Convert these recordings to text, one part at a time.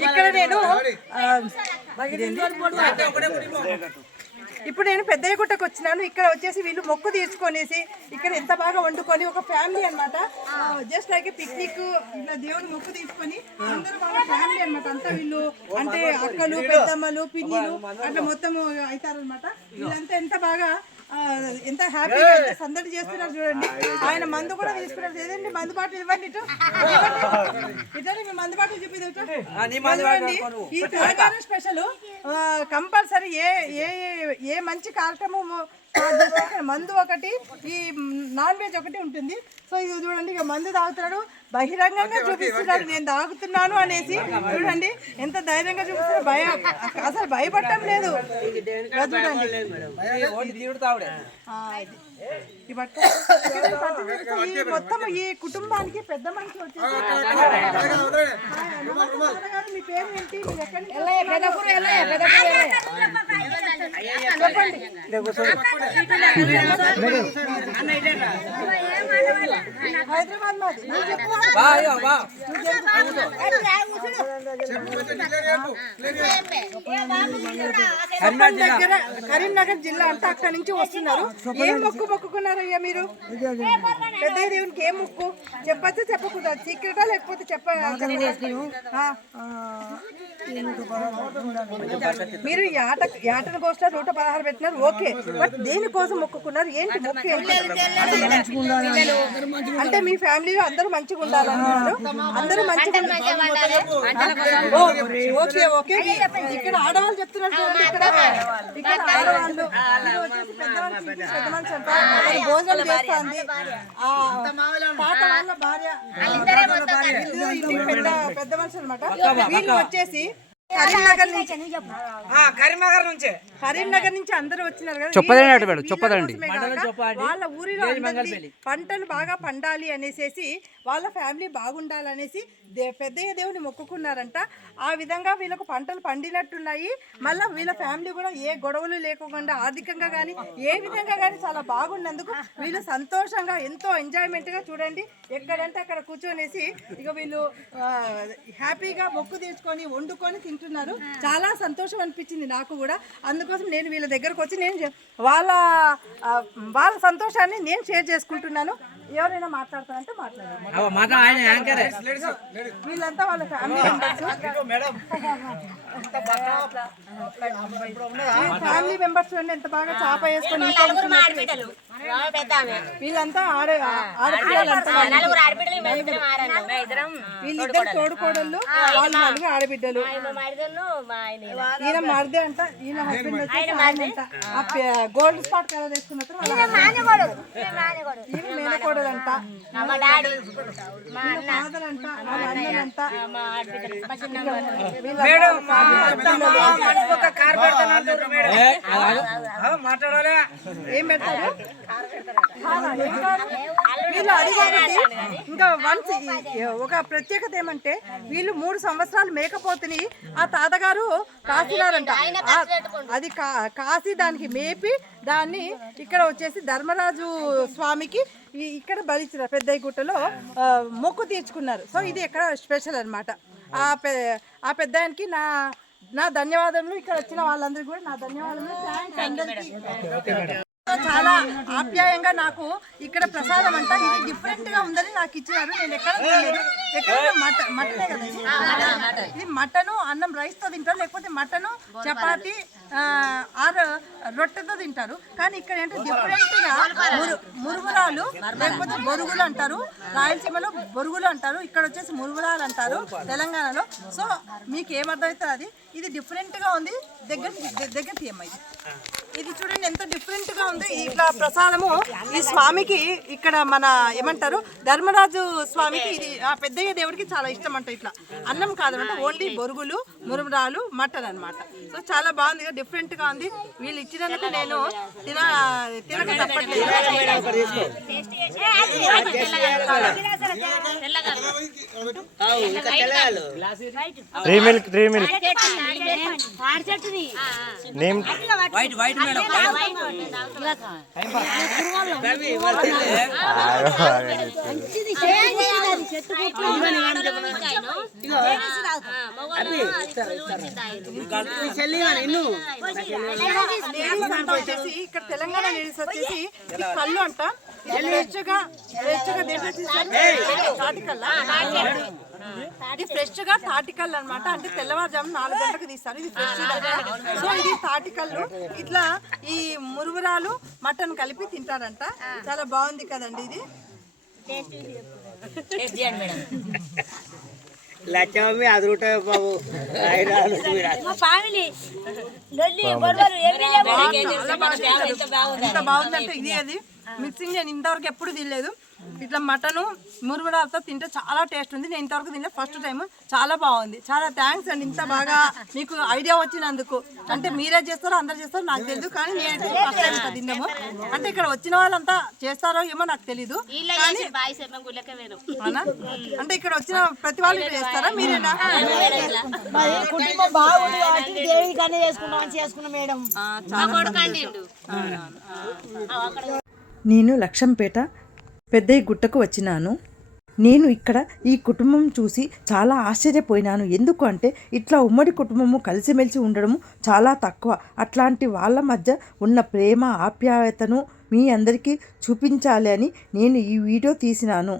ఇక్కడ నేను ఇప్పుడు నేను పెద్దయ్యగుట్టకు వచ్చినాను. ఇక్కడ వచ్చేసి వీళ్ళు మొక్కు తీర్చుకొనేసి ఇక్కడ ఎంత బాగా వండుకొని ఒక ఫ్యామిలీ అనమాట జస్ట్ లైక్ పిక్నిక్ ఇట్లా దేవుని మొక్కు తీసుకొని అందరూ ఫ్యామిలీ అనమాట అంతా వీళ్ళు అంటే అక్కలు పెద్దమ్మలు పిన్నిలు అట్లా మొత్తం అవుతారనమాట వీళ్ళంతా ఎంత బాగా ఎంత హ్యాపీగా ఎంత సందడి చేస్తున్నారు చూడండి. ఆయన మందు కూడా తీసుకున్నారు. ఏదండి? మందు బాటలు ఇవ్వండి ఇటు. ఇటు మీ మందు బాటలు. చూడండి, ఈ తెలంగాణ స్పెషల్ కంపల్సరీ ఏ ఏ ఏ- మంచి కార్యక్రమం మందు ఒకటి ఈ నాన్ వెజ్ ఒకటి ఉంటుంది. సో ఇది చూడండి ఇక మందు తాగుతున్నాడు. బహిరంగంగా చూపిస్తున్నాడు. నేను తాగుతున్నాను అనేసి చూడండి ఎంత ధైర్యంగా చూపిస్తున్నాడు. భయ. అసలు భయపడటం లేదు. చూడండి. మొత్తం ఈ కుటుంబానికి పెద్ద మనిషి వచ్చేసి మీ పేరు ఏంటి? నుంచి హైదరాబాద్ మాది దగ్గర కరీంనగర్ జిల్లా అంతా అక్కడి నుంచి వస్తున్నారు ఏం మొక్కు మొక్కుకున్నారయ్యా మీరు పెద్ద దేవునికి ఏం మొక్కు చెప్పచ్చు చెప్పకూడదు సీక్రెటా లేకపోతే చెప్ప మీరు ఈ ఆట కోసిన నూట పదహారు పెట్టినారు ఓకే బట్ దేనికోసం మొక్కుకున్నారు ఏంటి మొక్కు ఏంటి అంటే మీ ఫ్యామిలీలో అందరూ మంచిగా ఉండాలన్నారు అందరూ మంచిగా ఓకే ఓకే ఇక్కడ ఆడవాళ్ళు చెప్తున్నారు చూడండి ఇక్కడ ఇక్కడ ఆడవాళ్ళు వచ్చేసి భోజనం చేస్తుంది వాళ్ళ భార్య ఇంటికి పెద్ద పెద్ద మనిషి అనమాట వీళ్ళు వచ్చేసి కరీంనగర్ నుంచి కరీంనగర్ నుంచే కరీంనగర్ నుంచి అందరూ వచ్చినారు కదా. చొప్పదండి వీళ్ళు అటు మేడం, వీళ్ళ చొప్పదండి. వాళ్ళ ఊరిలో పంటలు బాగా పండాలి అనేసి వాళ్ళ ఫ్యామిలీ బాగుండాలనేసి దే- పెద్దయ్య దేవుని మొక్కుకున్నారంట. ఆ విధంగా వీళ్ళకు పంటలు పండినట్టున్నాయి. మళ్ళీ వీళ్ళ ఫ్యామిలీ కూడా ఏ గొడవలు లేకుండా ఆర్థికంగా కానీ ఏ విధంగా కానీ చాలా బాగున్నందుకు వీళ్ళు సంతోషంగా ఎంతో ఎంజాయ్మెంట్గా చూడండి ఎక్కడంటే అక్కడ కూర్చొనేసి ఇక వీళ్ళు హ్యాపీగా మొక్కు తీర్చుకొని వండుకొని తింటున్నారు. చాలా సంతోషం అనిపించింది నాకు కూడా. అందుకోసం నేను వీళ్ళ దగ్గరకు వచ్చి నేను వాళ్ళ వాళ్ళ సంతోషాన్ని నేను షేర్ చేసుకుంటున్నాను. ఎవరైనా మాట్లాడతారంటే మాట్లాడారు మాట ఆయన యాంకరే వీళ్ళంతా వాళ్ళ ఫ్యామిలీ మెంబర్స్ ఫ్యామిలీ మెంబర్స్ ఎంత బాగా చాప వేసుకొని. వీళ్ళంతా ఆడ ఆడపిల్లలంతా వాళ్ళు. వీళ్ళిద్దరు తోడుకోడళ్ళు వాళ్ళు నలుగురు ఆడబిడ్డలు. ఈయన మరిదే అంట ఈయన హస్బెండ్ వచ్చేసి ఆయన అంట. గోల్డ్ స్పాట్ వేసుకున్నట్టు వాళ్ళ ఈయన మేనకోడలు. అంట. ఫాదర్ అంట వాళ్ళ ఏం పెడతారు కాదా, ఏం కాదు. వీళ్ళు ఇంకా వన్స్ ఒక ప్రత్యేకత ఏమంటే వీళ్ళు మూడు సంవత్సరాలు మేకపోతుని ఆ తాతగారు కాసినారంట అది కా- కాసి దానికి మేపి దాన్ని ఇక్కడ వచ్చేసి ధర్మరాజు స్వామికి ఇక్కడ బలిచిన పెద్దయ్య గుట్టలో మొక్కు తీర్చుకున్నారు. సో ఇది ఇక్కడ స్పెషల్ అన్నమాట. ఆ పె ఆ పెద్దాయనికి నా నా ధన్యవాదములు. ఇక్కడ వచ్చిన వాళ్ళందరికీ కూడా నా ధన్యవాదములు. థ్యాంక్స్ అందరికీ చాలా ఆప్యాయంగా నాకు ఇక్కడ ప్రసాదం అంట ఇది డిఫరెంట్గా ఉందని నాకు ఇచ్చినారు నేను ఎక్కడ తినలేదు. ఎక్కడ మట మటనే కదా ఇది? మటను అన్నం రైస్తో తింటారు లేకపోతే మటను చపాతి ఆరు రొట్టెతో తింటారు. కానీ ఇక్కడ ఏంటంటే డిఫరెంట్గా మురు మురుగురాలు లేకపోతే బొరుగులు అంటారు. రాయలసీమలో బొరుగులు అంటారు. ఇక్కడ వచ్చేసి మురుగురాలు అంటారు తెలంగాణలో. సో మీకు ఏమర్థమవుతుంది అది? ఇది డిఫరెంట్గా ఉంది. దగ్గర దగ్గర తీయమ్మ ఇది. ఇది చూడండి ఎంత డిఫరెంట్గా ఉంది. ఇట్లా ప్రసాదము ఈ స్వామికి ఇక్కడ మన ఏమంటారు? ధర్మరాజు స్వామికి ఇది ఆ పెద్దయ్య దేవుడికి చాలా ఇష్టం అంట ఇట్లా. అన్నం కాదనమాట ఓన్లీ బొరుగులు మురుమరాలు మటన్ అనమాట సో చాలా బాగుంది డిఫరెంట్గా ఉంది. వీళ్ళు ఇచ్చినందుకు నేను తిన తినక తప్పట్లేదు. ఇక్కడ తెలంగాణ లేడీస్ వచ్చేసి కళ్ళు అంట. ఇది ఫ్రెష్గా ఫ్రెష్గా దేంట్లో తీస్తారు? తాటికల్లా ఇది ఫ్రెష్గా తాటికల్లు అన్నమాట. అంటే తెల్లవారుజాము నాలుగు గంటలకు తీస్తారు ఇది ఫ్రెష్ సో ఇది తాటికల్లు ఇట్లా ఈ మురుగురాలు మటన్ కలిపి తింటారంట. చాలా బాగుంది కదండి ఇది. లచ్చమ్మ అది రూపాయి బాబు. ఆయన ఫ్యామిలీ. ఎంత బాగుందంటే ఇది అది. మిక్సింగ్ నేను ఇంతవరకు ఎప్పుడు తినలేదు. ఇట్లా మటన్ మురుగురాలతో తింటే చాలా టేస్ట్ ఉంది. నేను ఇంతవరకు తినలేదు. ఫస్ట్ టైం చాలా బాగుంది. చాలా థ్యాంక్స్ అండి. ఇంత బాగా మీకు ఐడియా వచ్చినందుకు. అంటే మీరే చేస్తారో అందరు చేస్తారో నాకు తెలియదు కానీ నేను ఫస్ట్ టైం ఇట్లా తిన్నాము. అంటే ఇక్కడ వచ్చిన వాళ్ళంతా చేస్తారో ఏమో నాకు తెలీదు. కానీ? అంటే ఇక్కడ వచ్చిన ప్రతి వాళ్ళు చేస్తారా? మీరేనా? కుటుంబం బాగుంది కాబట్టి దేవుడి కన్నా చేసుకున్నాం చేసుకున్నాం మేడం. నేను లక్షంపేట పెద్దయ్య గుట్టకు వచ్చినాను. నేను ఇక్కడ ఈ కుటుంబం చూసి చాలా ఆశ్చర్యపోయినాను. ఎందుకు అంటే ఇట్లా ఉమ్మడి కుటుంబము కలిసిమెలిసి ఉండడము చాలా తక్కువ. అట్లాంటి వాళ్ళ మధ్య ఉన్న ప్రేమ ఆప్యాయతను మీ అందరికీ చూపించాలి అని నేను ఈ వీడియో తీసినాను.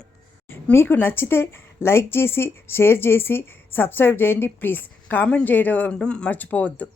మీకు నచ్చితే లైక్ చేసి షేర్ చేసి సబ్స్క్రైబ్ చేయండి ప్లీజ్. కామెంట్ చేయడం మర్చిపోవద్దు.